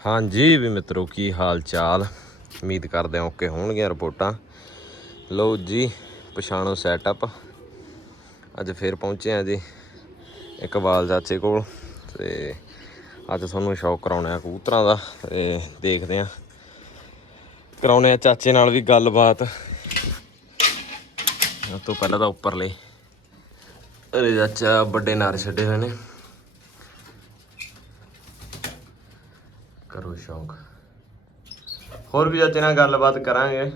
ਹਾਂਜੀ ਵੀ ਮਿੱਤਰੋ, ਕੀ ਹਾਲ ਚਾਲ ਉਮੀਦ ਕਰਦੇ ਹਾਂ ਓਕੇ ਹੋਣਗੀਆਂ ਰਿਪੋਰਟਾਂ। ਲਓ ਜੀ, ਪਛਾਣੋ ਸੈਟਅਪ ਅੱਜ ਫੇਰ ਪਹੁੰਚੇ ਆ ਜੀ ਇਕਬਾਲ ਚਾਚੇ ਕੋਲ ਤੇ ਅੱਜ ਤੁਹਾਨੂੰ ਸ਼ੌਕ ਕਰਾਉਣਾ ਹੈ ਕਬੂਤਰਾਂ ਦਾ ਤੇ ਦੇਖਦੇ ਆ ਕਰਾਉਣੇ ਆ ਚਾਚੇ ਨਾਲ ਵੀ ਗੱਲਬਾਤ। ਉਸ ਤੋਂ ਪਹਿਲਾਂ ਤਾਂ ਉੱਪਰਲੇ। ਅਰੇ ਚਾਚਾ, ਵੱਡੇ ਨਾਰ ਛੱਡੇ ਹੋਏ ਨੇ। ਕਰੋ ਸ਼ੌਂਕ। ਹੋਰ ਵੀ ਚਾਚੇ ਨਾਲ ਗੱਲਬਾਤ ਕਰਾਂਗੇ।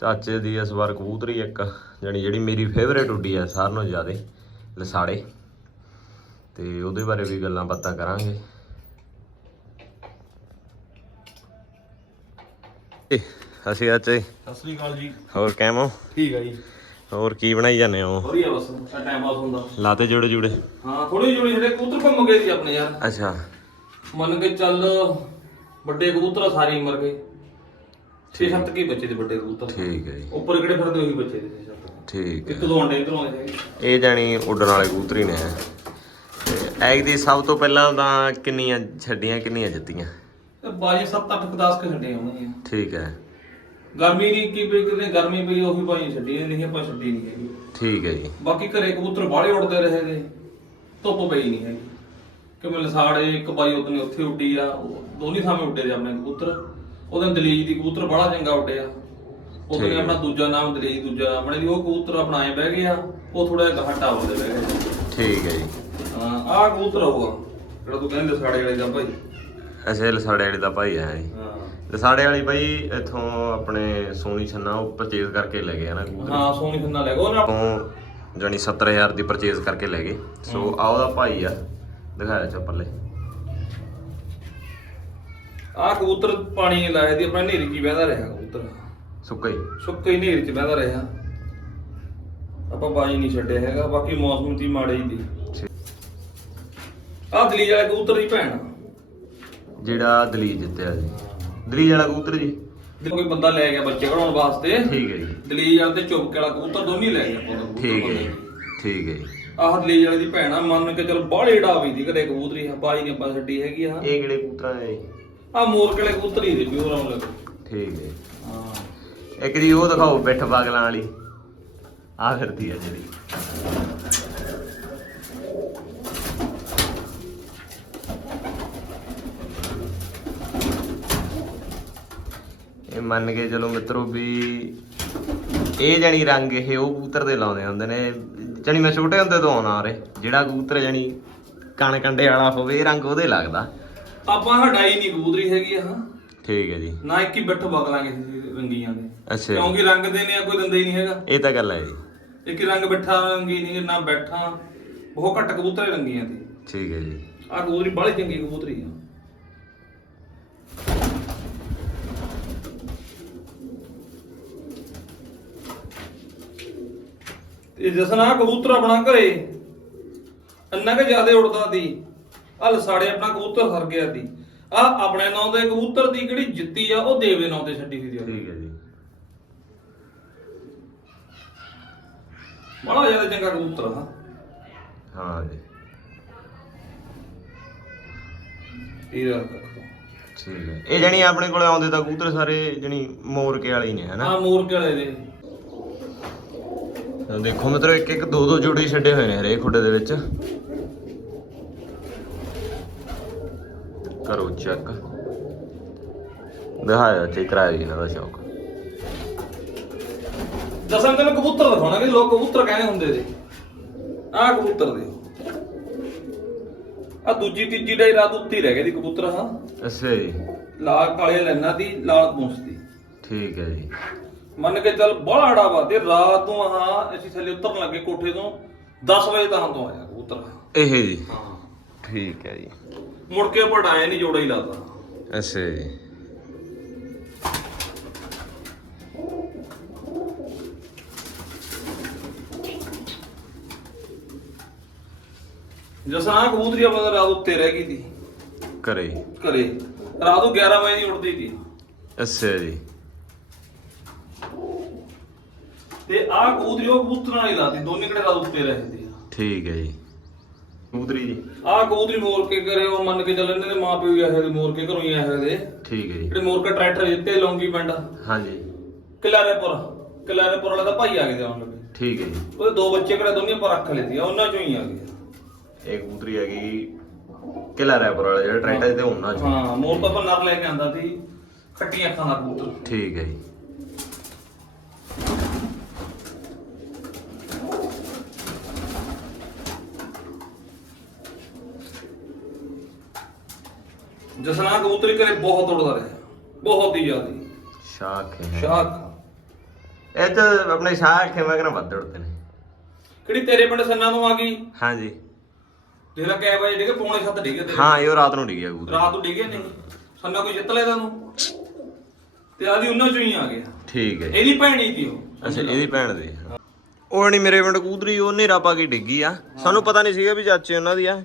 ਚਾਚੇ ਦੀ ਇਸ ਵਾਰ ਕਬੂਤਰੀ ਇੱਕ ਜਾਣੀ ਜਿਹੜੀ ਮੇਰੀ ਫੇਵਰੇਟ ਉੱਡੀ ਹੈ ਸਾਰਿਆਂ ਨਾਲੋਂ ਜ਼ਿਆਦੇ ਲਸਾੜੇ। ਤੇ ਉਹਦੇ ਬਾਰੇ ਵੀ ਗੱਲਾਂ ਬਾਤਾਂ ਕਰਾਂਗੇ। ਅਸੀਂ ਚਾਚੇ। ਸਤਿ ਸ੍ਰੀ ਅਕਾਲ ਜੀ। ਹੋਰ ਕਿਵੇਂ ਹੋ? ਠੀਕ ਹੈ ਜੀ। ਹੋਰ ਕੀ ਬਣਾਈ ਜਾਂਦੇ ਹੋ? ਵਧੀਆ ਬਸ ਟਾਈਮ ਪਾਸ ਹੁੰਦਾ। ਲਾਤੇ ਜੋੜੇ ਜੁੜੇ ਹਾਂ ਥੋੜੀ ਜਿਹੀ ਜਿਹੜੇ ਕਬੂਤਰ ਘੁੰਮ ਗਏ ਸੀ ਆਪਣੇ ਯਾਰ। ਅੱਛਾ। ਮੰਨ ਕੇ ਚੱਲ ਵੱਡੇ ਕਬੂਤਰ ਸਾਰੀ ਮਰ ਗਏ 6-7 ਕੀ ਬੱਚੇ ਦੇ ਵੱਡੇ ਕਬੂਤਰ? ਠੀਕ ਹੈ ਜੀ। ਉੱਪਰ ਕਿਹੜੇ ਫਿਰਦੇ ਉਹੀ ਬੱਚੇ ਦੇ। ਠੀਕ ਹੈ। ਇੱਕ ਦੋ ਅੰਡੇ ਇਧਰੋਂ ਆਏ ਸੀ ਇਹ ਜਾਣੀ ਉੱਡਣ ਵਾਲੇ ਕਬੂਤਰੀ ਨੇ। ਤੇ ਐਗ ਦੀ ਸਭ ਤੋਂ ਪਹਿਲਾਂ ਤਾਂ ਕਿੰਨੀਆਂ ਛੱਡੀਆਂ ਕਿੰਨੀਆਂ ਜਿੱਤੀਆਂ? ਤੇ ਬਾਜੀ 7-8 10 ਕ ਛੱਡੇ ਹੋਣਗੇ ਠੀਕ ਹੈ। ਗਰਮੀ ਨਹੀਂ ਕੀ ਪਈ ਕਿਤੇ ਗਰਮੀ ਪਈ ਉਹੀ ਬਾਜੀ ਛੱਡੀ ਨਹੀਂ ਆਪਾਂ ਛੱਡੀ ਨਹੀਂ ਹੈਗੀ। ਠੀਕ ਹੈ ਜੀ। ਬਾਕੀ ਘਰੇ ਕਬੂਤਰ ਬਾਹਲੇ ਉੜਦੇ ਰਹੇ ਨੇ ਧੁੱਪ ਪਈ ਨਹੀਂ ਹੈਗੀ। ਕਿਵੇਂ ਲਸਾੜੇ ਇੱਕ ਬਾਈ ਉਹਨੇ ਉੱਥੇ ਉੱਡੀ ਆ ਉਹ ਦੋਨੀ ਥਾਵੇਂ ਉੱਡੇ ਦੇ ਆਪਣੇ ਕਬੂਤਰ। ਉਹਦੇ ਦਲੀਜ ਦੀ ਕਬੂਤਰ ਬੜਾ ਚੰਗਾ ਉੱਡਿਆ ਉਹਦੇ ਹੈ। ਆਪਣਾ ਦੂਜਾ ਨਾਮ ਦਲੀਜ ਦੂਜਾ ਨਾਮ ਬਣੇ ਦੀ ਉਹ ਕਬੂਤਰ ਆਪਣਾ ਐ ਬਹਿ ਗਿਆ ਉਹ ਥੋੜਾ ਜਿਹਾ ਗਾਹ ਟਾਵਰ ਦੇ ਬਹਿ ਗਿਆ। ਠੀਕ ਹੈ ਜੀ। ਹਾਂ ਆਹ ਕਬੂਤਰ ਹੋਊਗਾ ਜਿਹੜਾ ਤੂੰ ਕਹਿੰਦੇ ਲਸਾੜੇ ਵਾਲੇ ਦਾ ਭਾਈ। ਅਸੇ ਲਸਾੜੇ ਵਾਲੀ ਦਾ ਭਾਈ ਹੈ ਜੀ ਹਾਂ। ਲਸਾੜੇ ਵਾਲੀ ਭਾਈ ਇਥੋਂ ਆਪਣੇ ਸੋਨੀ ਛੰਨਾ ਉਹ ਪਰਚੇਜ਼ ਕਰਕੇ ਲੈ ਗਏ ਨਾ ਕਬੂਤਰ। ਹਾਂ ਸੋਨੀ ਖੰਨਾ ਲੈ ਗਿਆ ਉਹਨਾਂ ਤੋਂ ਜਾਨੀ 70000 ਦੀ ਪਰਚੇਜ਼ ਕਰਕੇ ਲੈ ਗਏ। ਸੋ ਆ ਉਹਦਾ ਭਾਈ ਆ। ਦਿਖਾਇਆ ਚੱਪਲੇ ਆਹ ਕਬੂਤਰ ਪਾਣੀ ਲਾਇਆ ਦੀ ਆਪਣਾ ਨੇਰੀ ਕੀ ਬਹਿਦਾ ਰਿਹਾ ਕਬੂਤਰ। ਸੁੱਕਾ ਹੀ। ਸੁੱਕੇ ਹੀ ਨੇਰ ਚ ਬਹਿਦਾ ਰਿਹਾ। ਆਪਾਂ ਬਾਜੀ ਨਹੀਂ ਛੱਡਿਆ ਹੈਗਾ ਬਾਕੀ ਮੌਸਮ ਦੀ ਮਾੜੇ ਹੀ ਦੀ ਆਹ ਦਲੀਜ ਵਾਲੇ ਕਬੂਤਰ ਦੀ ਭੈਣ ਜਿਹੜਾ ਦਲੀਜ ਜਿੱਤਿਆ ਜੀ। ਦਲੀਜ ਵਾਲਾ ਕਬੂਤਰ ਜੀ। ਕੋਈ ਬੰਦਾ ਲੈ ਗਿਆ ਬੱਚੇ ਕਢਾਉਣ ਵਾਸਤੇ। ਠੀਕ ਹੈ ਜੀ। ਦਲੀਜ ਵਾਲੇ ਤੇ ਚੁੱਪਕੇ ਵਾਲਾ ਕਬੂਤਰ ਦੋਨੇ ਹੀ ਲੈ ਗਿਆ ਆਪਾਂ ਕਬੂਤਰ ਠੀਕ ਹੈ। ਜੀ। ਠੀਕ ਹੈ ਜੀ। ਆਹ ਦਲੀਜ ਵਾਲੇ ਦੀ ਭੈਣ ਆ ਮੰਨ ਕੇ ਚਲ ਬਾਹਲੇ ਢਾਵੀ ਦੀ ਘਰੇ ਕਬੂਤਰੀ ਆ ਬਾਜੀ ਨੇ ਆਪਾਂ ਛੱਡੀ ਹੈਗੀ ਆ। ਇਹ ਕਿਹੜੇ ਕਬੂਤਰਾਂ ਦੇ? ਜੀ ਆਹ ਮੋਰ ਕਿਲੇ ਕਬੂਤਰੀ ਦੇ ਪਿਓਰ ਆਉਣ ਲੱਗੇ ਠੀਕ ਹੈ। ਹਾਂ। ਇੱਕ ਜੀ ਉਹ ਦਿਖਾਓ ਪਿੱਠ ਪਾਗਲਾਂ ਵਾਲੀ। ਆ ਫਿਰਦੀ ਹੈ ਜਿਹੜੀ। ਇਹ ਮੰਨ ਕੇ ਚਲੋ ਮਿੱਤਰੋ ਵੀ ਇਹ ਜਣੀ ਰੰਗ ਇਹ ਉਹ ਕਬੂਤਰ ਦੇ ਲਾਉਂਦੇ ਹੁੰਦੇ ਨੇ। ਜਣੀ ਮੈਂ ਛੋਟੇ ਹੁੰਦੇ ਤੋਂ ਆਉਣਾ ਰੇ ਜਿਹੜਾ ਕਬੂਤਰ ਜਣੀ ਕਣ ਕੰਡੇ ਵਾਲਾ ਹੋਵੇ ਇਹ ਰੰਗ ਉਹਦੇ ਲੱਗਦਾ। ਆਪਾਂ ਹਟਾਈ ਨਹੀਂ ਕਬੂਤਰੀ ਹੈਗੀ ਆ ਹਾਂ। ਠੀਕ ਹੈ ਜੀ। ਨਾ ਇੱਕ ਹੀ ਬੱਠ ਬਗਲਾਂਗੇ ਰੰਗੀਆਂ ਦੇ। ਅੱਛਾ। ਕਿਉਂਕਿ ਰੰਗ ਦੇ ਨੇ ਕੋਈ ਦਿੰਦਾ ਹੀ ਨਹੀਂ ਹੈਗਾ। ਇਹ ਤਾਂ ਗੱਲ ਹੈ ਜੀ। ਇੱਕ ਹੀ ਰੰਗ ਬਿਠਾ ਰੰਗੀ ਨਹੀਂ ਨਾ ਬੈਠਾ। ਬਹੁਤ ਘੱਟ ਕਬੂਤਰੇ ਰੰਗੀਆਂ ਦੀ ਠੀਕ ਹੈ ਜੀ। ਆ ਕਬੂਤਰੀ ਬਾਹਲੀ ਚੰਗੀ ਕਬੂਤਰੀ ਆ। ਤੇ ਜਸਨ ਕਬੂਤਰ ਆਪਣਾ ਘਰੇ ਇੰਨਾ ਕਿ ਜ਼ਿਆਦਾ ਉੜਦਾ ਦੀ ਆ ਲਸਾੜੇ ਆਪਣਾ ਕਬੂਤਰ ਹਰ ਗਿਆ ਦੀ ਆ ਆਪਣੇ ਨਾਂ ਦੇ ਕਬੂਤਰ ਦੀ ਕਿਹੜੀ ਜਿੱਤੀ ਆ ਉਹ ਦੇਵ ਦੇ ਨਾਂ ਤੇ ਛੱਡੀ ਹੋਈ ਦੀ ਠੀਕ ਹੈ ਜੀ। ਬੜਾ ਜ਼ਿਆਦਾ ਚੰਗਾ ਕਬੂਤਰ ਆ ਹਾਂ ਜੀ। ਇਹਦਾ ਕੱਖ ਠੀਕ ਹੈ। ਇਹ ਜਣੀ ਆਪਣੇ ਕੋਲ ਆਉਂਦੇ ਤਾਂ ਕਬੂਤਰ ਸਾਰੇ ਜਣੀ ਮੋਰ ਕੇ ਵਾਲੇ ਹੀ ਨੇ ਹਨਾ ਆ ਮੋਰ ਕੇ ਵਾਲੇ ਦੇ ਦੇਖੋ ਮਿੱਤਰੋ ਇੱਕ ਇੱਕ ਦੋ ਦੋ ਜੋੜੇ ਛੱਡੇ ਹੋਏ ਨੇ ਹਰੇਕ ਖੁੱਡੇ ਦੇ ਵਿੱਚ। ਕਰੋ ਚੈੱਕ ਦਿਖਾਇਆ ਚੈੱਕ ਕਰਾਇਆ ਇਹਨਾਂ ਦਾ ਸ਼ੌਕ। ਦਸਾਂ ਦਿਨ ਕਬੂਤਰ ਦਿਖਾਉਣਾ ਕਿ ਲੋਕ ਕਬੂਤਰ ਕਹਿੰਦੇ ਹੁੰਦੇ ਦੇ ਆਹ ਕਬੂਤਰ ਦੇ। ਆ ਦੂਜੀ ਤੀਜੀ ਦਾ ਰਾਤ ਉੱਤੇ ਰਹਿ ਗਈ ਦੀ ਕਬੂਤਰ ਹਾਂ। ਅੱਛਾ ਜੀ। ਲਾਲ ਕਾਲੇ ਲੈਣਾ ਦੀ ਲਾਲ ਪੂੰਛ ਦੀ। ਠੀਕ ਹੈ ਜੀ। ਮੰਨ ਕੇ ਚੱਲ ਬੜਾ ਅੜਾ ਵਾ ਤੇ ਰਾਤ ਨੂੰ ਆਹ ਅਸੀਂ ਥੱਲੇ ਉਤਰਨ ਲੱਗੇ ਕੋਠੇ ਤੋਂ 10 ਵਜੇ ਤਾਂ ਤੋਂ ਆਇਆ ਕਬੂਤਰ ਇਹ ਜੀ। ਹਾਂ। ਠੀਕ ਹੈ ਜੀ। ਮੁੜ ਕੇ ਪੜਾਇਆ ਨਹੀਂ ਜੋੜਾ ਹੀ ਲਾਦਾ ਅੱਛਾ ਜੀ। ਜਸਾਂ ਆਹ ਕਬੂਤਰੀ ਆਪਣਾ ਰਾਤ ਉੱਤੇ ਰਹਿ ਗਈ ਦੀ ਕਰੇ ਘਰੇ। ਰਾਤ ਨੂੰ 11 ਵਜੇ ਦੀ ਉੱਠਦੀ ਸੀ। ਅੱਛਾ ਜੀ। ਤੇ ਆਹ ਕਬੂਤਰੀ ਉਹ ਕਬੂਤਰਾਂ ਵਾਲੀ ਲਾਤੀ ਦੋਨੇ ਕਿਹੜੇ ਰਾਤ ਉੱਤੇ ਰਹਿੰਦੇ ਆ? ਠੀਕ ਹੈ ਜੀ। ਕਬੂਤਰੀ ਜੀ। ਆਹ ਕਬੂਤਰੀ ਮੋਰ ਕੇ ਕਰੇ ਉਹ ਮੰਨ ਕੇ ਚੱਲ ਇਹਨਾਂ ਦੇ ਮਾਂ ਪਿਓ ਹੀ ਆਏ ਦੇ ਮੋਰ ਕੇ ਘਰੋਂ ਹੀ ਆਏ ਦੇ ਠੀਕ ਹੈ ਜੀ। ਜਿਹੜੇ ਮੋਰ ਕੇ ਟਰੈਕਟਰ ਜਿੱਤੇ ਲੌਂਗੀ ਪਿੰਡ ਹਾਂਜੀ। ਕਿਲਾਰੇਪੁਰ ਕਿਲਾਰੇਪੁਰ ਵਾਲਾ ਦਾ ਭਾਈ ਆ ਗਿਆ ਉਹਨਾਂ ਦੇ ਠੀਕ ਹੈ ਜੀ। ਉਹਦੇ ਦੋ ਬੱਚੇ ਕਿਹੜਾ ਦੋਨੇ ਪਰ ਰੱਖ ਲਏ ਸੀ ਉਹਨਾਂ ਚੋਂ ਹੀ ਆ ਗਏ। ਇਹ ਕਬੂਤਰੀ ਹੈਗੀ ਕਿਲਾ ਰੈਪਰ ਵਾਲਾ ਜਿਹੜਾ ਟਰੈਕਟਰ ਤੇ ਉਹਨਾਂ ਚ। ਹਾਂ ਮੋਰ ਤਾਂ ਨਰ ਲੈ ਕੇ ਆਂਦਾ ਸੀ ਖੱਟੀਆਂ ਅੱਖਾਂ ਦਾ ਕਬੂਤਰ। ਠੀਕ ਹੈ ਜੀ। ਜਸਨਾ ਕਬੂਤਰੀ ਕਰੇ ਬਹੁਤ ਉੜਦਾ ਰਿਹਾ। ਬਹੁਤ ਹੀ ਜ਼ਿਆਦਾ। ਹੈ। ਸ਼ਾਖ ਇਹ ਤਾਂ ਆਪਣੇ ਸ਼ਾਖ ਹੈ ਮੈਂ ਕਹਿੰਦਾ ਵੱਧ ਉੜਦੇ ਨੇ। ਕਿਹੜੀ ਤੇਰੇ ਪਿੰਡ ਸੰਨਾ ਤੋਂ ਆ ਗਈ? ਹਾਂਜੀ। ਜਿਹੜਾ ਕੈ ਵਜੇ ਡਿੱਗੇ ਪੌਣੇ 7 ਡਿੱਗੇ ਤੇਰੇ। ਹਾਂ ਇਹ ਰਾਤ ਨੂੰ ਡਿੱਗਿਆ ਕਬੂਤਰ। ਰਾਤ ਨੂੰ ਡਿੱਗੇ ਨਹੀਂ। ਸੰਨਾ ਕੋਈ ਜਿੱਤ ਲਿਆ ਤੈਨੂੰ? ਤੇ ਆਦੀ ਉਹਨਾਂ ਚੋਂ ਹੀ ਆ ਗਿਆ। ਠੀਕ ਹੈ। ਜੀ ਇਹਦੀ ਭੈਣੀ ਸੀ ਉਹ। ਅੱਛਾ ਇਹਦੀ ਭੈਣ ਦੀ। ਉਹ ਨਹੀਂ ਮੇਰੇ ਪਿੰਡ ਕਬੂਤਰੀ ਉਹ ਨੇਰਾ ਪਾ ਕੇ ਡਿੱਗੀ ਆ। ਸਾਨੂੰ ਪਤਾ ਨਹੀਂ ਸੀਗਾ ਵੀ ਚਾਚੇ ਉਹਨਾਂ ਦੀ ਆ।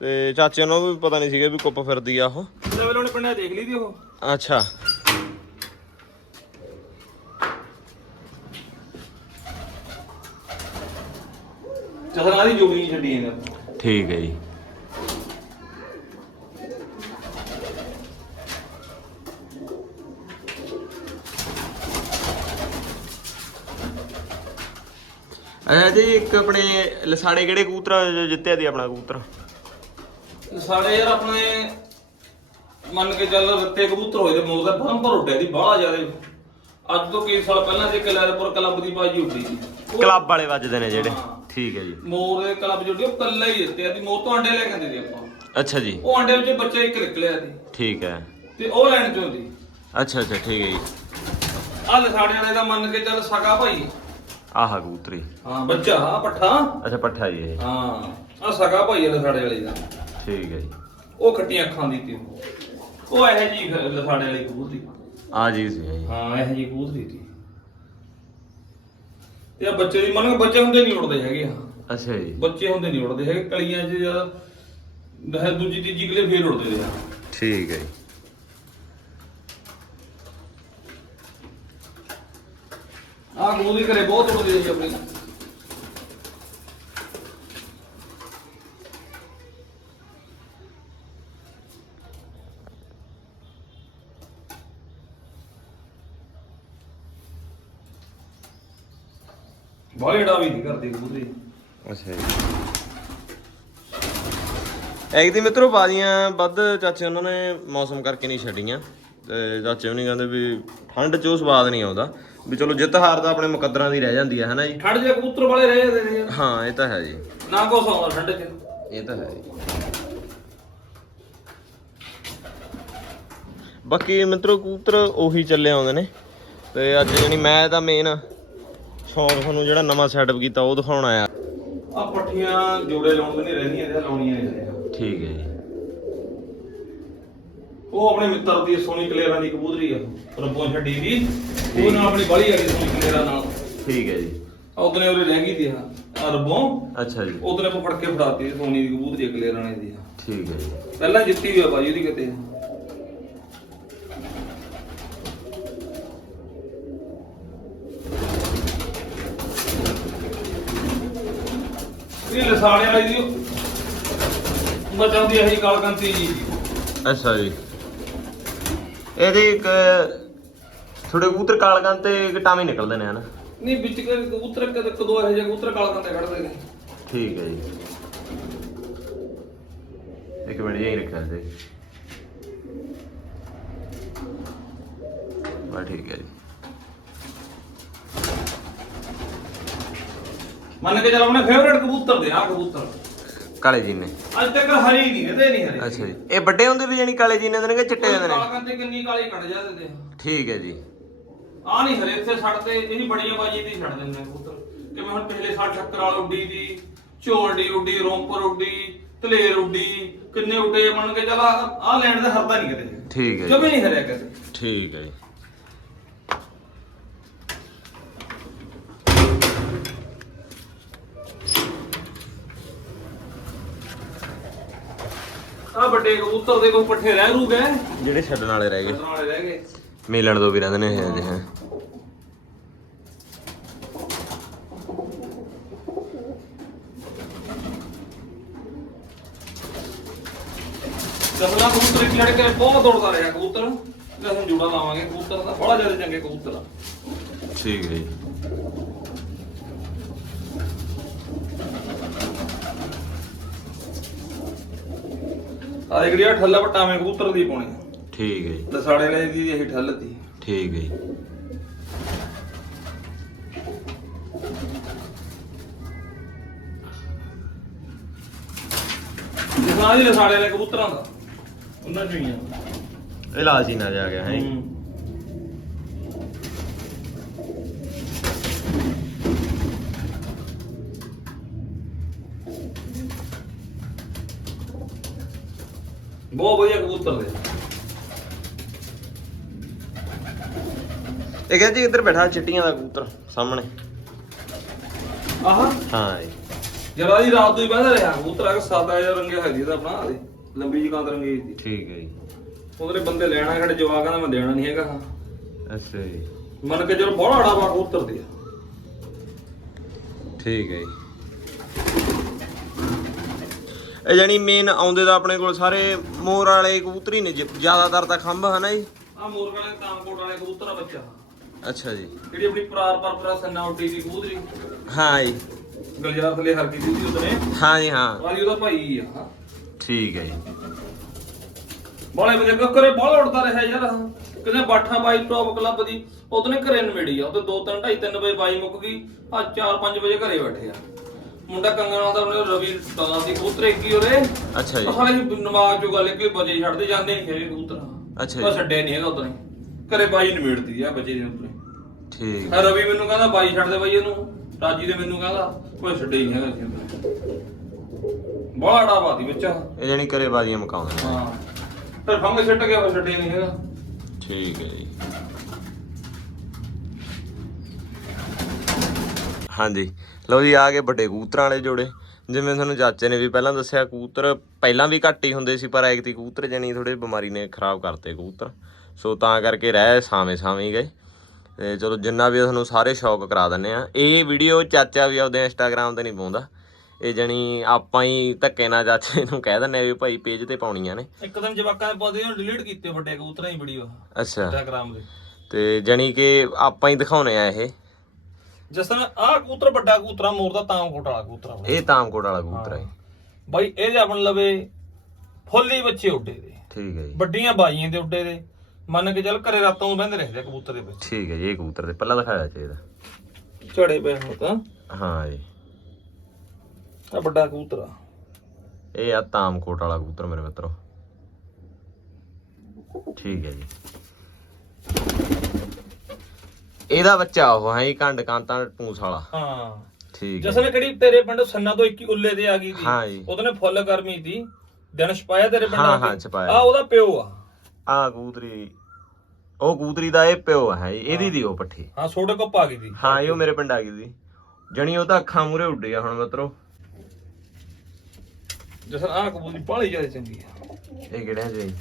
ਤੇ ਚਾਚੇ ਨੂੰ ਵੀ ਪਤਾ ਨਹੀਂ ਸੀਗਾ ਵੀ ਕੁੱਪ ਫਿਰਦੀ ਆ ਉਹ। ਤੇ ਵੇਲੇ ਉਹਨੇ ਪਿੰਡਾਂ ਦੇਖ ਲਈ ਦੀ ਉਹ? ਅੱਛਾ। ਜਸਨਾ ਦੀ ਜੋੜੀ ਨਹੀਂ ਛੱਡੀ ਇਹਨੇ। ਠੀਕ ਹੈ ਜੀ। ਅੱਛਾ ਜੀ ਇੱਕ ਆਪਣੇ ਲਸਾੜੇ ਕਿਹੜੇ ਕਬੂਤਰ ਜਿੱਤਿਆ ਦੀ ਆਪਣਾ ਕਬੂਤਰ? ਸਾਡੇ ਯਾਰ ਆਪਣੇ ਮੰਨ ਕੇ ਚੱਲ ਰੱਤੇ ਕਬੂਤਰ ਹੋਏ ਤੇ ਮੋਰ ਦਾ ਫਰਮ ਪਰ ਉੱਡਿਆ ਦੀ ਬਾਹਲਾ ਜ਼ਿਆਦਾ ਅੱਜ ਤੋਂ ਕਈ ਸਾਲ ਪਹਿਲਾਂ ਤੇ ਕਲੈਰਪੁਰ ਕਲੱਬ ਦੀ ਬਾਜੀ ਉੱਡੀ ਸੀ। ਉਹ ਕਲੱਬ ਵਾਲੇ ਵੱਜਦੇ ਨੇ ਜਿਹੜੇ। ਹਾਂ। ਠੀਕ ਹੈ ਜੀ। ਮੋਰ ਦੇ ਕਲੱਬ ਜੁੜੀ ਉਹ ਕੱਲਾ ਹੀ ਜਿੱਤਿਆ ਦੀ ਮੋਰ ਤੋਂ ਅੰਡੇ ਲੈ ਕੇ ਆਂਦੇ ਸੀ ਆਪਾਂ। ਅੱਛਾ ਜੀ। ਉਹ ਅੰਡੇ ਵਿੱਚ ਬੱਚਾ ਇੱਕ ਨਿਕਲਿਆ ਸੀ। ਠੀਕ ਹੈ। ਤੇ ਉਹ ਲੈਣ ਚੋਂ ਦੀ। ਅੱਛਾ ਅੱਛਾ ਠੀਕ ਹੈ ਜੀ। ਆਹ ਲਸਾੜੇ ਵਾਲੇ ਦਾ ਮੰਨ ਕੇ ਚੱਲ ਸਕਾ ਭਾਈ। ਆਹ ਕਬੂਤਰੀ। ਹਾਂ ਬੱਚਾ ਆ ਪੱਠਾ। ਅੱਛਾ ਪੱਠਾ ਜੀ ਇਹ। ਹਾਂ ਆ ਸਕਾ ਭਾਈ ਲਸਾੜੇ ਵਾਲੇ ਦਾ। ਠੀਕ ਹੈ ਜੀ। ਉਹ ਖੱਟੀਆਂ ਅੱਖਾਂ ਦੀ ਤੀ। ਉਹ ਇਹੋ ਜੀ ਲਸਾੜੇ ਵਾਲੀ ਕਬੂਤਰੀ ਆ ਜੀ ਸੀ ਜੀ। ਹਾਂ ਇਹੋ ਜੀ ਕਬੂਤਰੀ ਤੀ। ਤੇ ਆ ਬੱਚੇ ਦੀ ਮੰਨ ਬੱਚੇ ਹੁੰਦੇ ਨਹੀਂ ਉੜਦੇ ਹੈਗੇ ਆ। ਅੱਛਾ ਜੀ। ਬੱਚੇ ਹੁੰਦੇ ਨਹੀਂ ਉੜਦੇ ਹੈਗੇ ਕਲੀਆਂ 'ਚ ਜਦ ਦਹ ਦੂਜੀ ਤੀਜੀ ਕਲੇ ਫੇਰ ਉੜਦੇ ਨੇ। ਠੀਕ ਹੈ ਜੀ। ਆਹ ਕਬੂਤਰੀ ਘਰੇ ਬਹੁਤ ਉੜਦੇ ਸੀ ਆਪਣੇ। ਬਾਲੇ ਡਾ ਵੀ ਨਹੀਂ ਕਰਦੇ ਕਬੂਤਰੀ। ਅੱਛਾ ਜੀ। ਐਕ ਦੀ ਮਿੱਤਰੋ ਬਾਜ਼ੀਆਂ ਵੱਧ ਚਾਚੇ ਉਹਨਾਂ ਨੇ ਮੌਸਮ ਕਰਕੇ ਨਹੀਂ ਛੱਡੀਆਂ। ਤੇ ਚਾਚੇ ਉਹ ਨਹੀਂ ਕਹਿੰਦੇ ਵੀ ਠੰਡ 'ਚ ਸਵਾਦ ਨਹੀਂ ਆਉਂਦਾ। ਵੀ ਚਲੋ ਜਿੱਤ ਹਾਰ ਤਾਂ ਆਪਣੇ ਮੁਕੱਦਰਾਂ ਦੀ ਰਹਿ ਜਾਂਦੀ ਹੈ ਹਨਾ ਜੀ? ਠੰਡ ਜੇ ਕਬੂਤਰ ਵਾਲੇ ਰਹੇ ਜਾਂਦੇ ਨੇ ਯਾਰ। ਹਾਂ ਇਹ ਤਾਂ ਹੈ ਜੀ। ਨਾ ਕੁਛ ਆਉਂਦਾ ਠੰਡ 'ਚ। ਇਹ ਤਾਂ ਹੈ ਜੀ। ਬਾਕੀ ਮਿੱਤਰੋ ਕਬੂਤਰ ਉਹੀ ਚੱਲੇ ਆਉਂਦੇ ਨੇ। ਤੇ ਅੱਜ ਜਾਨੀ ਮੈਂ ਤਾਂ ਮੇਨ ਸ਼ੌਂਕ ਤੁਹਾਨੂੰ ਜਿਹੜਾ ਨਵਾਂ ਸੈਟਅਪ ਕੀਤਾ ਉਹ ਦਿਖਾਉਣ ਆਇਆ ਆ ਪੱਠੀਆਂ ਜੋੜੇ ਲਾਉਣ ਨਹੀਂ ਰਹਿੰਦੀਆਂ ਤੇ ਲਾਉਣੀਆਂ ਨੇ। ਠੀਕ ਹੈ ਜੀ। ਉਹ ਆਪਣੇ ਮਿੱਤਰ ਦੀ ਸੋਨੀ ਕਲੇਰਾਂ ਦੀ ਕਬੂਤਰੀ ਆ। ਰੱਬੋਂ ਛੱਡੀ ਦੀ ਉਹ ਨਾਲ ਆਪਣੀ ਬੜੀ ਆ ਗਈ ਸੋਨੀ ਕਲੇਰਾਂ ਨਾਲ। ਠੀਕ ਹੈ ਜੀ। ਉਹਦਨੇ ਉਹਨੇ ਰਹਿ ਗਈ ਦੀ ਆ ਰੱਬੋਂ। ਅੱਛਾ ਜੀ। ਉਹਦਨੇ ਆਪਾਂ ਫੜ ਕੇ ਫੜਾਤੀ ਸੋਨੀ ਦੀ ਕਬੂਤਰੀ ਕਲੇਰਾਂ ਨੇ ਦੀ ਆ। ਠੀਕ ਹੈ ਜੀ। ਪਹਿਲਾਂ ਜਿੱਤੀ ਹੋਈ ਆ ਬਾਜੀ ਉਹਦੀ ਕਿਤੇ। ਇਹ ਲਸਾੜੇ ਵਾਲੀ ਦੀ ਮਚਾਉਂਦੀ ਹੈ ਜੀ ਕਾਲਕੰਤੀ ਜੀ। ਅੱਛਾ ਜੀ। ਇਹਦੇ ਇੱਕ ਥੋੜੇ ਕਬੂਤਰ ਕਾਲਗਾਂ ਤੇ ਗਟਾਵੇਂ ਨਿਕਲਦੇ ਨੇ ਹਨਾ? ਨਹੀਂ ਵਿੱਚ ਕੇ ਕਬੂਤਰ ਕਦੇ ਕਦੋਂ ਇਹੋ ਜਿਹੇ ਕਬੂਤਰ ਕਾਲਕੰਤੇ ਖੜਦੇ ਨੇ। ਠੀਕ ਹੈ ਜੀ। ਇੱਕ ਮਿੰਟ ਜੀ ਰੱਖਿਆ ਤੇ ਬਾ ਠੀਕ ਹੈ ਜੀ। ਮੰਨ ਕੇ ਚੱਲ ਆਪਣੇ ਫੇਵਰੇਟ ਕਬੂਤਰ ਦੇ ਆ ਕਬੂਤਰ। ਕਾਲੇ ਜੀ ਨੇ ਅੱਜ ਤੱਕ ਹਰੀ ਨਹੀਂ ਇਹਦੇ ਨਹੀਂ ਹਰੇ। ਅੱਛਾ ਜੀ। ਇਹ ਵੱਡੇ ਹੁੰਦੇ ਵੀ ਜਾਨੀ ਕਾਲੇ ਜੀ ਨੇ ਕਿ ਚਿੱਟੇ ਹੁੰਦੇ ਨੇ? ਕਾਲਕੰਤੇ ਕਿੰਨੀ ਕਾਲੀ ਕੱਢ ਜਾਂਦੇ ਨੇ ਠੀਕ ਹੈ ਜੀ। ਆ ਨਹੀਂ ਹਰੇ ਇੱਥੇ ਛੱਡਦੇ ਇਹਦੀ ਬੜੀਆਂ ਬਾਜੀ ਦੀ ਛੱਡ ਦਿੰਦੇ ਨੇ ਕਬੂਤਰ। ਕਿਵੇਂ ਹੁਣ ਪਿਛਲੇ ਸਾਲ ਠੱਕਰ ਵਾਲ ਉੱਡੀ ਦੀ ਝੋਲਡੀ ਉੱਡੀ ਰੋਮਪੁਰ ਉੱਡੀ ਤਲੇਰ ਉੱਡੀ ਕਿੰਨੇ ਉੱਡੇ ਮੰਨ ਕੇ ਚੱਲ ਆ ਲੈਣ ਦਾ ਹਰਦਾ ਨਹੀਂ ਕਿਤੇ। ਠੀਕ ਹੈ ਜੀ। ਜਮੇ ਨਹੀਂ ਹਰਿਆ ਕਿਤੇ ਠੀਕ ਹੈ ਜੀ। ਵੱਡੇ ਕਬੂਤਰ ਦੇ ਕੋਲ ਪੱਠੇ ਰਹਿ ਰੂ ਗਏ ਜਿਹੜੇ ਛੱਡਣ ਵਾਲੇ ਰਹਿ ਗਏ। ਮੇਲਣ ਦੋ ਵੀ ਰਹਿੰਦੇ ਨੇ ਇਹ ਜਿਹੇ। ਜਮਲਾ ਕਬੂਤਰ ਇੱਕ ਲੜਕੇ ਬਹੁਤ ਦੌੜਦਾ ਰਿਹਾ ਕਬੂਤਰ। ਜਿਹੜਾ ਅਸੀਂ ਲਾਵਾਂਗੇ। ਕਬੂਤਰ ਦਾ ਬੜਾ ਜ਼ਿਆਦਾ ਚੰਗੇ ਕਬੂਤਰ ਆ। ਠੀਕ ਹੈ ਜੀ। ਆ ਜਿਹੜੀ ਆ ਠੱਲਾ ਪਟਾਵੇਂ ਕਬੂਤਰ ਦੀ ਪਾਉਣੀ। ਠੀਕ ਹੈ ਜੀ। ਦਸਾੜੇ ਵਾਲੇ ਦੀ ਇਹ ਠੱਲ ਦੀ ਠੀਕ ਹੈ ਜੀ। ਜਿਸਾਂ ਦੀ ਦਸਾੜੇ ਵਾਲੇ ਕਬੂਤਰਾਂ ਦਾ। ਉਹਨਾਂ ਚੋਂ ਹੀ ਆ। ਇਹ ਲਾਲਚੀ ਨਾ ਜਾ ਗਿਆ ਹੈ ਹੂੰ। ਬਹੁਤ ਵਧੀਆ ਕਬੂਤਰ ਦੇ ਇਹ ਕਹਿੰਦੇ ਜੀ ਇੱਧਰ ਬੈਠਾ ਚਿੱਟੀਆਂ ਦਾ ਕਬੂਤਰ ਸਾਹਮਣੇ। ਆਹ। ਹਾਂ ਜੀ। ਜਰਾ ਦੀ ਰਾਤ ਨੂੰ ਹੀ ਬਹਿੰਦਾ ਰਿਹਾ ਕਬੂਤਰ ਆ ਕੇ ਸਾਦਾ ਜਿਹਾ ਰੰਗਿਆ ਹੈ ਜਿਹਦਾ ਆਪਣਾ ਆਹ ਦੇ ਲੰਬੀ ਜਿਹੀ ਕਾਂਤ ਰੰਗੀ ਦੀ ਠੀਕ ਹੈ ਜੀ। ਉਹਦੇ ਬੰਦੇ ਲੈਣਾ ਖੜੇ ਜਵਾਕਾਂ ਦਾ ਮੈਂ ਦੇਣਾ ਨਹੀਂ ਹੈਗਾ। ਅੱਛਾ ਜੀ। ਮੰਨ ਕੇ ਚਲੋ ਬੜਾ ਆੜਾ ਵਾ ਕਬੂਤਰ ਦੇ ਠੀਕ ਹੈ ਜੀ। ਇਹ ਜਾਨੀ ਮੇਨ ਆਉਂਦੇ ਤਾਂ ਆਪਣੇ ਕੋਲ ਸਾਰੇ ਮੋਰ ਵਾਲੇ ਕਬੂਤਰ ਹੀ ਨੇ ਜ- ਜ਼ਿਆਦਾਤਰ ਤਾਂ ਖੰਭ ਹਨਾ ਜੀ? ਆ ਮੋਰ ਵਾਲੇ ਤਾਮਕੋਟ ਵਾਲੇ ਕਬੂਤਰ ਆ ਬੱਚਾ। ਅੱਛਾ ਜੀ। ਜਿਹੜੀ ਆਪਣੀ ਪਰਾਰ ਪਰਪਰਾ ਸੰਨਾ ਉੱਡੀ ਦੀ ਕਬੂਤਰੀ। ਹਾਂ ਜੀ। ਗਲਜਾਰ ਥਲੇ ਹਰ ਕੀਤੀ ਸੀ ਉਹਨੇ। ਹਾਂ ਜੀ ਹਾਂ। ਵਾਲੀ ਉਹਦਾ ਭਾਈ ਆ। ਠੀਕ ਹੈ ਜੀ। ਬਾਲੇ ਵਜੇ ਕਰੇ ਬਾਲ ਉੜਦਾ ਰਿਹਾ ਯਾਰ। ਕਿਤੇ ਬਾਠਾ ਬਾਈ ਟੌਪ ਕਲੱਬ ਦੀ ਉਹਦਨੇ ਘਰੇ ਨਵੇੜੀ ਆ। ਉਹਦੇ 2 3 2:30 3 ਵਜੇ ਬਾਈ ਮੁੱਕ ਗਈ। ਆ 4 5 ਵਜੇ ਘਰੇ ਬੈਠੇ ਆ। ਮੁੰਡਾ ਕੰਗਣਾ ਦਾ ਉਹਨੇ ਰਵੀ ਦਾਦਾ ਦੀ ਕਬੂਤਰ ਕੀ ਉਹਦੇ। ਅੱਛਾ ਜੀ। ਸਾਲੇ ਨਮਾਜ਼ ਚੋਂ ਗੱਲ ਕਿ ਬਜੇ ਛੱਡਦੇ ਜਾਂਦੇ ਨਹੀਂ ਹੈਗੇ ਕਬੂਤਰ। ਅੱਛਾ ਉਹ ਜੀ। ਛੱਡਿਆ ਨਹੀਂ ਹੈਗਾ ਉਦੋਂ ਘਰੇ ਬਾਈ ਨਵੇੜਦੀ ਆ ਬੱਚੇ ਦੇ ਉੱਤੇ ਠੀਕ। ਆ ਰਵੀ ਮੈਨੂੰ ਕਹਿੰਦਾ ਬਾਈ ਛੱਡ ਦੇ ਬਾਈ ਇਹਨੂੰ। ਰਾਜੀ ਦੇ ਮੈਨੂੰ ਕਹਿੰਦਾ ਕੋਈ ਛੱਡੇ ਹੀ ਨਹੀਂ ਹੈਗਾ ਸੀ ਬੜਾ ਬਾਦੀ ਬੱਚਾ ਇਹ ਜਾਨੀ ਘਰੇ ਬਾਜ਼ੀਆਂ ਮਕਾਉਂਦੇ ਹਾਂ। ਫਿਰ ਫੰਗ ਛੱਟ ਗਿਆ ਫਿਰ ਛੱਡੇ ਨਹੀਂ ਹੈਗਾ। ਠੀਕ ਹੈ ਜੀ। ਹਾਂਜੀ। ਲਓ ਜੀ ਆ ਗਏ ਵੱਡੇ ਕਬੂਤਰਾਂ ਵਾਲੇ ਜੋੜੇ। ਜਿਵੇਂ ਤੁਹਾਨੂੰ ਚਾਚੇ ਨੇ ਵੀ ਪਹਿਲਾਂ ਦੱਸਿਆ ਕਬੂਤਰ ਪਹਿਲਾਂ ਵੀ ਘੱਟ ਹੀ ਹੁੰਦੇ ਸੀ ਪਰ ਐਕਤੀ ਕਬੂਤਰ ਜਣੀ ਥੋੜੇ ਬਿਮਾਰੀ ਨੇ ਖਰਾਬ ਕਰਤੇ ਕਬੂਤਰ। ਸੋ ਤਾਂ ਕਰਕੇ ਰਹਿ ਸਾਵੇਂ ਸਾਵੇਂ ਗਏ। ਤੇ ਚਲੋ ਜਿੰਨਾ ਵੀ ਤੁਹਾਨੂੰ ਸਾਰੇ ਸ਼ੌਕ ਕਰਾ ਦਿੰਨੇ ਆ। ਇਹ ਵੀਡੀਓ ਚਾਚਾ ਵੀ ਆਪਦੇ ਇੰਸਟਾਗ੍ਰam ਤੇ ਨਹੀਂ ਪਾਉਂਦਾ। ਇਹ ਜਣੀ ਆਪਾਂ ਹੀ ਧੱਕੇ ਨਾਲ ਚਾਚੇ ਨੂੰ ਕਹਿ ਦਿੰਨੇ ਵੀ ਭਾਈ ਪੇਜ ਤੇ ਪਾਉਣੀਆਂ ਨੇ। ਇੱਕ ਦਿਨ ਜਵਾਕਾਂ ਦੇ ਪੌਦੇ ਨੂੰ ਡਿਲੀਟ ਕੀਤੇ ਵੱਡੇ ਕਬੂਤਰਾਂ ਦੀ ਵੀਡੀਓ ਅੱਛਾ। ਇੰਸਟਾਗ੍ਰਾਮ ਦੇ ਤੇ ਜਣੀ ਕਿ ਆਪਾਂ ਹੀ ਦਿਖਾਉਣੇ ਆ ਇਹ। ਜਿਸ ਤਰ੍ਹਾਂ ਆਹ ਕਬੂਤਰ ਵੱਡਾ ਕਬੂਤਰਾ ਮੋਰ ਦਾ ਤਾਮਕੋਟ ਵਾਲਾ ਕਬੂਤਰ ਆਪਣਾ। ਇਹ ਤਾਮਕੋਟ ਵਾਲਾ ਕਬੂਤਰ ਹੈ। ਬਾਈ ਇਹਦੇ ਆਪਣ ਲਵੇ ਫੁੱਲੀ ਬੱਚੇ ਉੱਡੇ ਦੇ। ਠੀਕ ਹੈ ਜੀ। ਵੱਡੀਆਂ ਬਾਈਆਂ ਦੇ ਉੱਡੇ ਦੇ। ਮੰਨ ਕੇ ਚੱਲ ਘਰੇ ਰਾਤੋਂ ਨੂੰ ਬਹਿੰਦੇ ਰਹਿੰਦੇ ਕਬੂਤਰ ਦੇ ਵਿੱਚ। ਠੀਕ ਹੈ ਜੀ ਇਹ ਕਬੂਤਰ ਤੇ ਪਹਿਲਾਂ ਦਿਖਾਇਆ ਚਾਹੀਦਾ। ਝੜੇ ਪਏ ਹੋ ਤਾਂ। ਹਾਂ ਜੀ। ਆ ਵੱਡਾ ਕਬੂਤਰ ਆ। ਇਹ ਆ ਤਾਮਕੋਟ ਵਾਲਾ ਕਬੂਤਰ ਮੇਰੇ ਮਿੱਤਰੋ। ਠੀਕ ਹੈ ਜੀ। ਇਹਦਾ ਬੱਚਾ ਉਹ ਹੈ ਜੀ ਕੰਡ ਕਾਂਤਾਂ ਪੂੰਸ ਵਾਲਾ। ਹਾਂ। ਠੀਕ ਹੈ। ਜਸਨ ਕਿਹੜੀ ਤੇਰੇ ਪਿੰਡ ਸੰਨਾ ਤੋਂ 21 ਉੱਲੇ ਤੇ ਆ ਗਈ ਸੀ? ਹਾਂ ਜੀ। ਉਹਦੇ ਨੇ ਫੁੱਲ ਗਰਮੀ ਦੀ ਦਿਨ ਛਪਾਇਆ ਤੇਰੇ ਪਿੰਡ ਹਾਂ, ਆ? ਹਾਂ, ਛਪਾਇਆ। ਆ ਉਹਦਾ ਪਿਓ ਆ। ਆ ਕਬੂਤਰੀ ਉਹ ਕਬੂਤਰੀ ਦਾ ਇਹ ਪਿਓ ਹੈ ਜੀ ਇਹਦੀ ਦੀ ਉਹ ਪੱਠੀ। ਹਾਂ ਛੋਟੇ ਕੋਪ ਆ ਗਈ ਸੀ। ਹਾਂ ਇਹ ਉਹ ਮੇਰੇ ਪਿੰਡ ਆ ਗਈ ਸੀ। ਜਣੀ ਉਹ ਤਾਂ ਅੱਖਾਂ ਮੂਰੇ ਉੱਡੀ ਆ ਹੁਣ ਮਿੱਤਰੋ। ਜਸਨ ਆ ਕਬੂਤਰੀ ਬਾਹਲੀ ਜ਼ਿਆਦਾ ਚੰਗੀ ਆ। ਇਹ ਕਿਹੜਿਆਂ ਚ ਜੀ?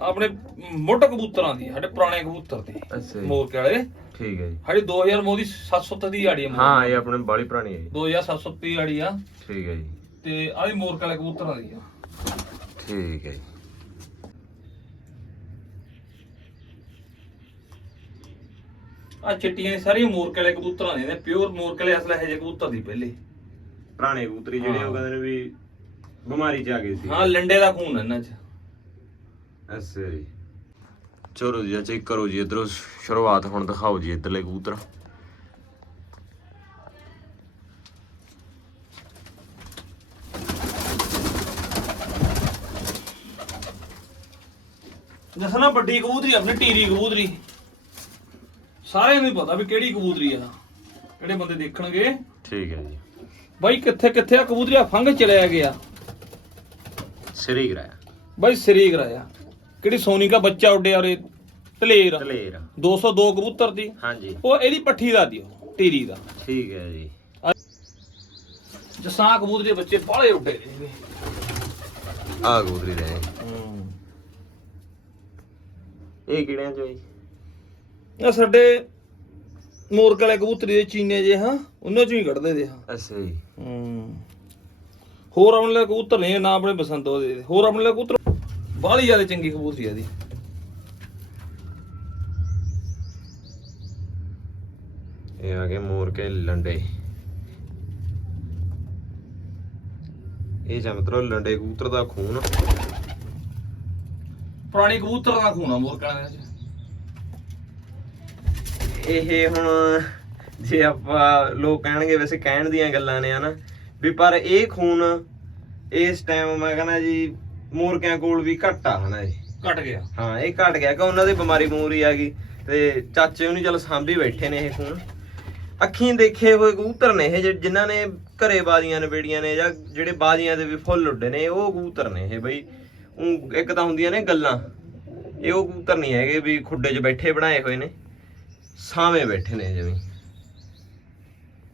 ਆਪਣੇ ਮੁੱਢ ਕਬੂਤਰਾਂ ਦੀ ਸਾਡੇ ਪੁਰਾਣੇ ਕਬੂਤਰ ਦੀ। ਅੱਛਾ ਜੀ। ਮੋਰ ਕੇ ਵਾਲੇ। ਠੀਕ ਹੈ ਜੀ। ਸਾਡੀ 2000 ਮੋਦੀ 730 ਦੀ ਆੜੀ ਆ ਮੋਰ ਹਾਂ ਇਹ ਆਪਣੇ ਬਾਲੀ ਪੁਰਾਣੀ ਹੈ ਜੀ। 2730 ਦੀ ਆੜੀ ਆ। ਠੀਕ ਹੈ ਜੀ। ਤੇ ਆਹ ਮੋਰ ਕੇ ਵਾਲੇ ਕਬੂਤਰਾਂ ਦੀ ਆ। ਠੀਕ ਹੈ ਜੀ। ਆ ਚਿੱਟੀਆਂ ਨੇ ਸਾਰੀਆਂ ਮੋਰ ਕੇ ਵਾਲੇ ਕਬੂਤਰਾਂ ਦੇ ਨੇ ਪਿਓਰ ਮੋਰ ਕੇ ਵਾਲੇ ਅਸਲ ਹੈ ਜੇ ਕਬੂਤਰ ਦੀ ਪਹਿਲੇ। ਪੁਰਾਣੇ ਕਬੂਤਰੀ ਜਿਹੜੇ ਉਹ ਕਹਿੰਦੇ ਨੇ ਵੀ ਬਿਮਾਰੀ ਚ ਆ ਗਏ ਸੀ। ਹਾਂ ਲੰਡੇ ਦਾ ਖੂਨ ਹੈ ਇਹਨਾਂ 'ਚ। ਅੱਛਾ ਜੀ। ਚਲੋ ਜੀ ਚੈੱਕ ਕਰੋ ਜੀ ਇਧਰੋਂ ਸ਼ੁਰੂਆਤ ਹੁਣ ਦਿਖਾਓ ਜੀ ਇਧਰਲੇ ਕਬੂਤਰ। ਜਸਨਾ ਵੱਡੀ ਕਬੂਤਰੀ ਆਪਣੀ ਟੀਰੀ ਕਬੂਤਰੀ। ਸਾਰਿਆਂ ਨੂੰ ਹੀ ਪਤਾ ਵੀ ਕਿਹੜੀ ਕਬੂਤਰੀ ਆ। ਕਿਹੜੇ ਬੰਦੇ ਦੇਖਣਗੇ। ਠੀਕ ਹੈ ਜੀ। ਬਾਈ ਕਿੱਥੇ ਕਿੱਥੇ ਆ ਕਬੂਤਰੀ? ਆ ਫੰਗ ਚਲਿਆ ਗਿਆ। ਸਰੀ ਕਰਾਇਆ ਬਾਈ ਸਰੀ ਕਰਾਇਆ ਕਿਹੜੀ ਸੋਨੀ ਦਾ ਬੱਚਾ ਉੱਡਿਆ ਉਰੇ ਤਲੇਰ ਤਲੇਰ 202 ਕਬੂਤਰ ਦੀ। ਹਾਂਜੀ। ਉਹ ਇਹਦੀ ਪੱਠੀ ਦਾ ਦੀ ਉਹ ਟੀਰੀ ਦਾ। ਠੀਕ ਹੈ ਜੀ। ਜਸਾਂ ਕਬੂਤਰੀ ਦੇ ਬੱਚੇ ਬਾਹਲੇ ਉੱਡੇ ਨੇ। ਆ ਕਬੂਤਰੀ ਦੇ ਇਹ ਕਿਹੜਿਆਂ ਚੋਂ ਜੀ? ਇਹ ਸਾਡੇ ਮੋਰ ਕਲੇ ਕਬੂਤਰੀ ਦੇ ਚੀਨੇ ਜੇ ਹਾਂ। ਉਹਨਾਂ ਚੋਂ ਹੀ ਕੱਢਦੇ ਦੇ ਹਾਂ। ਅੱਛਾ ਜੀ। ਹੂੰ। ਹੋਰ ਆਪਣੇ ਲਈ ਕਬੂਤਰ ਨਹੀਂ ਨਾ ਆਪਣੇ ਬਸੰਤ ਉਹਦੇ ਹੋਰ ਆਪਣੇ ਲਈ ਕਬੂਤਰ ਬਾਹਲੀ ਜ਼ਿਆਦਾ ਚੰਗੀ ਕਬੂਤਰੀ ਆ ਦੀ ਇਹ ਆ ਗਏ ਮੋਰ ਕੇ ਲੰਡੇ। ਇਹ ਜਾਂ ਮਤਲਬ ਲੰਡੇ ਕਬੂਤਰ ਦਾ ਖੂਨ। ਪੁਰਾਣੀ ਕਬੂਤਰ ਦਾ ਖੂਨਾ ਮੋਰ ਕਲਾਂ ਦੇ ਇਹ ਹੁਣ ਜੇ ਆਪਾਂ ਲੋਕ ਕਹਿਣਗੇ ਵੈਸੇ ਕਹਿਣ ਦੀਆਂ ਗੱਲਾਂ ਨੇ ਹਨਾ ਵੀ ਪਰ ਇਹ ਖੂਨ ਇਸ ਟਾਈਮ ਮੈਂ ਕਹਿੰਦਾ ਜੀ ਮੂਰਕਿਆਂ ਕੋਲ ਵੀ ਘੱਟ ਆ ਹਨਾ ਜੀ ਘਟ ਗਿਆ। ਹਾਂ ਇਹ ਘਟ ਗਿਆ ਕਿ ਉਹਨਾਂ ਦੀ ਬਿਮਾਰੀ ਬਮੂਰੀ ਆ ਗਈ। ਤੇ ਚਾਚੇ ਉਹਨੂੰ ਚਲ ਸਾਂਭੀ ਬੈਠੇ ਨੇ ਇਹ ਖੂਨ। ਅੱਖੀਂ ਦੇਖੇ ਹੋਏ ਕਬੂਤਰ ਨੇ ਇਹ ਜਿਨ੍ਹਾਂ ਨੇ ਘਰੇ ਬਾਜ਼ੀਆਂ ਨਵੇੜੀਆਂ ਨੇ ਜਾਂ ਜਿਹੜੇ ਬਾਜ਼ੀਆਂ ਦੇ ਵੀ ਫੁੱਲ ਉੱਡੇ ਨੇ ਉਹ ਕਬੂਤਰ ਨੇ ਇਹ ਬਈ। ਊਂ ਇੱਕ ਤਾਂ ਹੁੰਦੀਆਂ ਨੇ ਗੱਲਾਂ। ਇਹ ਉਹ ਕਬੂਤਰ ਨਹੀਂ ਹੈਗੇ ਵੀ ਖੁੱਡੇ 'ਚ ਬੈਠੇ ਬਣਾਏ ਹੋਏ ਨੇ। ਸਾਵੇਂ ਬੈਠੇ ਨੇ ਜਿਵੇਂ।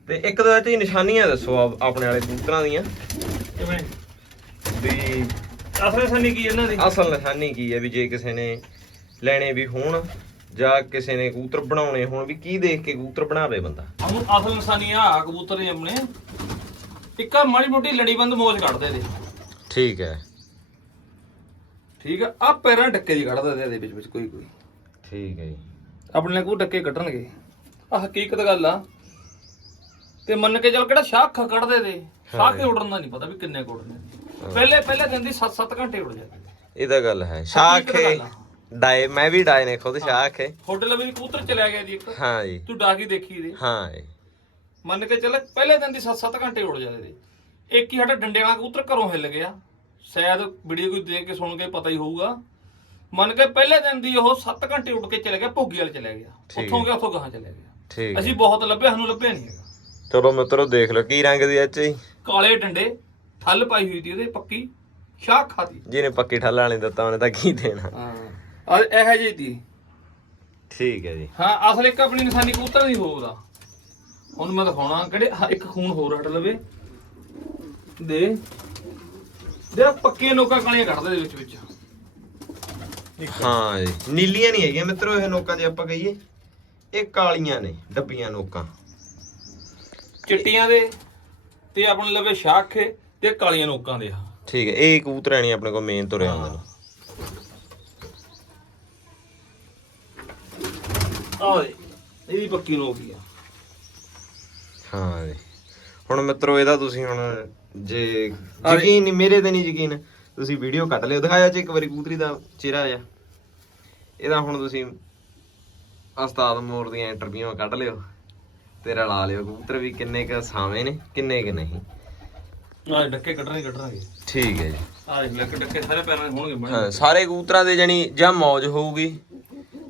ਤੇ ਇੱਕ ਦੋ ਇਹ ਨਿਸ਼ਾਨੀਆਂ ਦੱਸੋ ਆਪ- ਆਪਣੇ ਵਾਲੇ ਕਬੂਤਰਾਂ ਦੀਆਂ। ਕਿਵੇਂ? ਵੀ ਅਸਲੇ ਸੰਨੀ ਕੀ ਇਹਨਾਂ ਦੀ? ਅਸਲ ਨਿਸ਼ਾਨੀ ਕੀ ਹੈ ਵੀ ਜੇ ਕਿਸੇ ਨੇ ਲੈਣੇ ਵੀ ਹੋਣ ਜਾਂ ਕਿਸੇ ਨੇ ਕਬੂਤਰ ਬਣਾਉਣੇ ਹੋਣ ਵੀ ਕੀ ਦੇਖ ਕੇ ਕਬੂਤਰ ਬਣਾਵੇ ਬੰਦਾ? ਹੁਣ ਅਸਲ ਨਿਸ਼ਾਨੀ ਆ ਕਬੂਤਰ ਦੇ ਆਪਣੇ। ਇੱਕਾ ਮਾੜੀ ਮੋਟੀ ਲੜੀਬੰਦ ਮੋਜ ਕੱਢਦੇ ਦੇ ਠੀਕ ਹੈ। ਠੀਕ ਆ ਆ ਪੈਰਾਂ ਡੱਕੇ ਦੀ ਕੱਢਦੇ ਦੇ ਇਹਦੇ ਵਿੱਚ ਵਿੱਚ ਕੋਈ ਕੋਈ। ਠੀਕ ਹੈ ਜੀ। ਆਪਣੇ ਕੋਈ ਡੱਕੇ ਕੱਢਣਗੇ। ਆ ਹਕੀਕਤ ਗੱਲ ਆ। ਤੇ ਮੰਨ ਕੇ ਚੱਲ ਕਿਹੜਾ ਸ਼ਾਖ ਕੱਢਦੇ ਦੇ ਸ਼ਾਖ ਹੀ ਉੜਨ ਦਾ ਨਹੀਂ ਪਤਾ ਵੀ ਕਿੰਨੇ ਕੁ ਪਹਿਲੇ ਪਹਿਲੇ ਦਿਨ ਦੀ 7-7 ਘੰਟੇ ਉੜ ਜਾਂਦੇ ਇਹ ਤਾਂ ਗੱਲ ਹੈ। ਸ਼ਾਖ। ਡਾਏ ਮੈਂ ਵੀ ਡਾਏ ਨੇ ਖੁਦ ਸ਼ਾਖ ਹੋਟਲ ਵੀ ਕਬੂਤਰ ਚਲਿਆ ਗਿਆ ਜੀ ਇੱਕ। ਹਾਂ ਜੀ। ਤੂੰ ਡਾਕੀ ਦੇਖੀ ਦੇ ਹਾਂ ਜੀ। ਮੰਨ ਕੇ ਚੱਲ ਪਹਿਲੇ ਦਿਨ ਦੀ 7-7 ਘੰਟੇ ਉੜ ਜਾਂਦੇ ਦੇ ਇੱਕ ਹੀ ਸਾਡਾ ਡੰਡੇ ਵਾਲਾ ਕਬੂਤਰ ਘਰੋਂ ਹਿੱਲ ਗਿਆ। ਸ਼ਾਇਦ ਵੀਡੀਓ ਕੋਈ ਦੇਖ ਕੇ ਸੁਣ ਕੇ ਪਤਾ ਹੀ ਹੋਊਗਾ। ਮੰਨ ਕੇ ਪਹਿਲੇ ਦਿਨ ਦੀ ਉਹ 7 ਘੰਟੇ ਉੱਡ ਕੇ ਚਲੇ ਗਿਆ ਭੋਗੀ ਵਾਲ ਚਲੇ ਗਿਆ। ਉੱਥੋਂ ਗਿਆ ਉੱਥੋਂ ਗਾਹਾਂ ਚਲੇ ਗਿਆ। ਠੀਕ ਅਸੀਂ ਬਹੁਤ ਲੱਭਿਆ ਸਾਨੂੰ ਲੱਭਿਆ ਨਹੀਂ ਹੈਗਾ। ਚਲੋ ਮਿੱਤਰੋ ਦੇਖ ਲਓ ਕੀ ਰੰਗ ਦੀ ਐਚ ਜੀ ਕਾਲੇ ਡੰਡੇ। ਠੱਲ ਪਾਈ ਹੋਈ ਦੀ ਉਹਦੇ ਪੱਕੀ? ਸ਼ਾਖ ਖਾਦੀ ਜਿਹਨੇ ਪੱਕੀ ਠੱਲ ਵਾਲੇ ਦਿੱਤਾ ਉਹਨੇ ਤਾਂ ਕੀ ਦੇਣਾ? ਹਾਂ। ਇਹ ਜਿਹੀ ਦੀ ਠੀਕ ਹੈ ਜੀ। ਹਾਂ ਅਸਲ ਇੱਕ ਆਪਣੀ ਨਿਸ਼ਾਨੀ ਕਬੂਤਰ ਦੀ ਹੋਊਗਾ ਹੁਣ ਮੈਂ ਦਿਖਾਉਣਾ ਕਿਹੜੇ ਇੱਕ ਖੂਨ ਹੋਰ ਹਟ ਲਵੇ। ਦੇ। ਦੇ ਪੱਕੀਆਂ ਨੋਕਾਂ ਕਾਲੀਆਂ ਕੱਢਦੇ ਦੇ ਵਿੱਚ ਵਿੱਚ। ਹਾਂ ਜੀ। ਨੀਲੀਆਂ ਨਹੀਂ ਹੈਗੀਆਂ ਮਿੱਤਰੋ ਇਹ ਨੋਕਾਂ ਜੇ ਆਪਾਂ ਕਹੀਏ। ਇਹ ਕਾਲੀਆਂ ਨੇ ਡੱਬੀਆਂ ਨੋਕਾਂ। ਚਿੱਟੀਆਂ ਦੇ ਤੇ ਆਪਣੇ ਲਵੇ ਸ਼ਾਖ ਤੇ ਕਾਲੀਆਂ ਨੋਕਾਂ ਦੇ ਆ। ਠੀਕ ਹੈ ਇਹ ਕਬੂਤਰਾਂ ਨਹੀਂ ਆਪਣੇ ਕੋਲ ਮੇਨ ਤੁਰੇ ਆਉਂਦੇ ਨੇ ਆਹ ਇਹਦੀ ਪੱਕੀ ਨੋਕ ਹੀ ਆ। ਹਾਂ ਜੀ ਹੁਣ ਮਿੱਤਰੋ ਇਹਦਾ ਤੁਸੀਂ ਹੁਣ ਜੇ ਯਕੀਨ ਨਹੀਂ ਮੇਰੇ ਤੇ ਨਹੀਂ ਯਕੀਨ ਤੁਸੀਂ ਵੀਡੀਓ ਕੱਟ ਲਿਓ। ਦਿਖਾਇਆ ਚ ਇੱਕ ਵਾਰੀ ਕਬੂਤਰੀ ਦਾ ਚਿਹਰਾ ਆ ਇਹਦਾ ਹੁਣ ਤੁਸੀਂ ਉਸਤਾਦ ਮੋਰ ਦੀਆਂ ਇੰਟਰਵਿਊਆਂ ਕੱਢ ਲਿਓ। ਤੇ ਰਲਾ ਲਿਓ ਕਬੂਤਰ ਵੀ ਕਿੰਨੇ ਕ ਸਾਵੇਂ ਨੇ ਕਿੰਨੇ ਕ ਨਹੀਂ। ਆਹ ਡੱਕੇ ਕੱਢਣੇ ਕੱਢਣਗੇ। ਠੀਕ ਹੈ ਜੀ। ਆਹ ਲੱਕ ਡੱਕੇ ਸਾਰੇ ਪੈਰਾਂ ਦੇ ਹੋਣਗੇ ਬਣੇ ਹਾਂ ਸਾਰੇ ਕਬੂਤਰਾਂ ਦੇ ਜਣੀ ਜਾਂ ਮੌਜ ਹੋਊਗੀ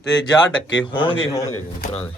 ਤੇ ਜਾਂ ਡੱਕੇ ਹੋਣਗੇ ਹੀ ਹੋਣਗੇ ਕਬੂਤਰਾਂ ਦੇ।